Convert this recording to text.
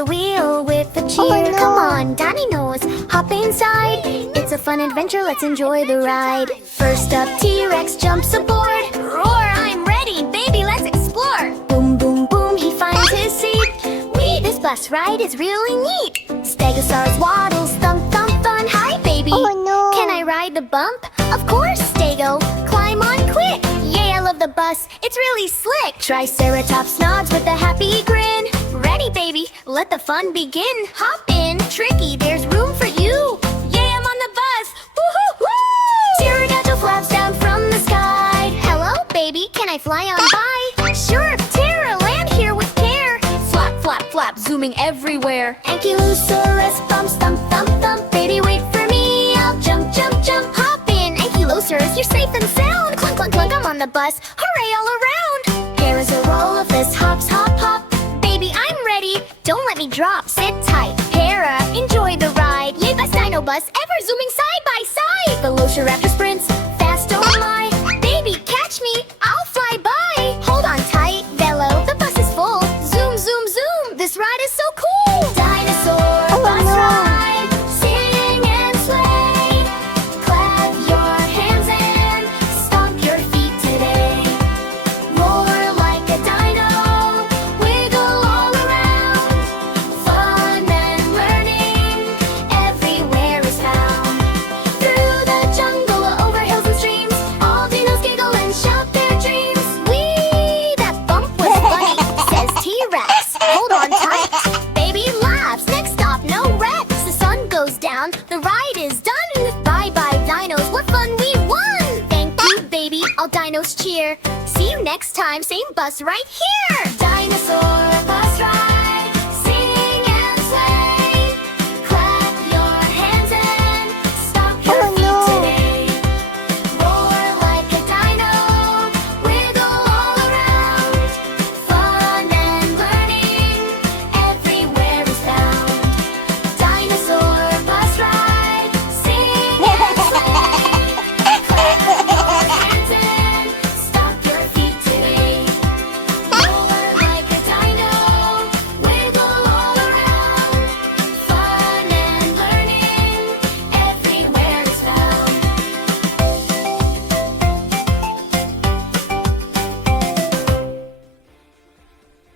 a wheel with a cheer. Oh, no. Come on, Dinos, hop inside. It's a fun adventure, let's enjoy the ride. First up, T-Rex jumps aboard. Roar, I'm ready, baby, let's explore. Boom, boom, boom, he finds his seat. Wee, this bus ride is really neat. Stegosaurus waddles, thump, thump, fun. Hi, baby. Oh, no. Can I ride the bump? Of course, Stego. Climb on quick. Yay, I love the bus. It's really slick. Triceratops nods with a happy grin. Ready, baby. Let the fun begin. Hop in. Tricky, there's room for you. Yay, I'm on the bus. Woo-hoo-hoo! Pterodactyl flaps down from the sky. Hello, baby. Can I fly on by? Sure, Terra, land here with care. Flap, flap, flap, zooming everywhere. Ankylosaurus bumps, thump, thump, thump. Baby, wait for me. I'll jump, jump, jump. Hop in, Ankylosaurus, you're safe and sound. Clunk, clunk, clunk, I'm on the bus. Hooray all around. Here is a roll of this hops, hop, hop. Baby, I'm ready. Don't let me drop. Sit tight. Hera, enjoy the ride. Yay, best dino bus ever, zooming side by side. Velociraptor sprints, fast, oh my. Baby, catch me, I'll fly by. Hold on tight, Velo, the bus is full. Zoom, zoom, zoom, this ride is so cool. Dinosaur bus no. ride, sing and sway. Clap your hands and stomp your feet today. Roar like a dino, wiggle all around. Fun and learning everywhere is found. Through the jungle, over hills and streams, all dinos giggle and shout their dreams. Wee, that bump was funny, says T-Rex. Hold on tight. Baby laughs. Next stop, no wrecks. The sun goes down, the ride is done. Bye-bye, dinos, what fun we won! Thank you, baby, all dinos cheer. See you next time, same bus right here. Dinosaur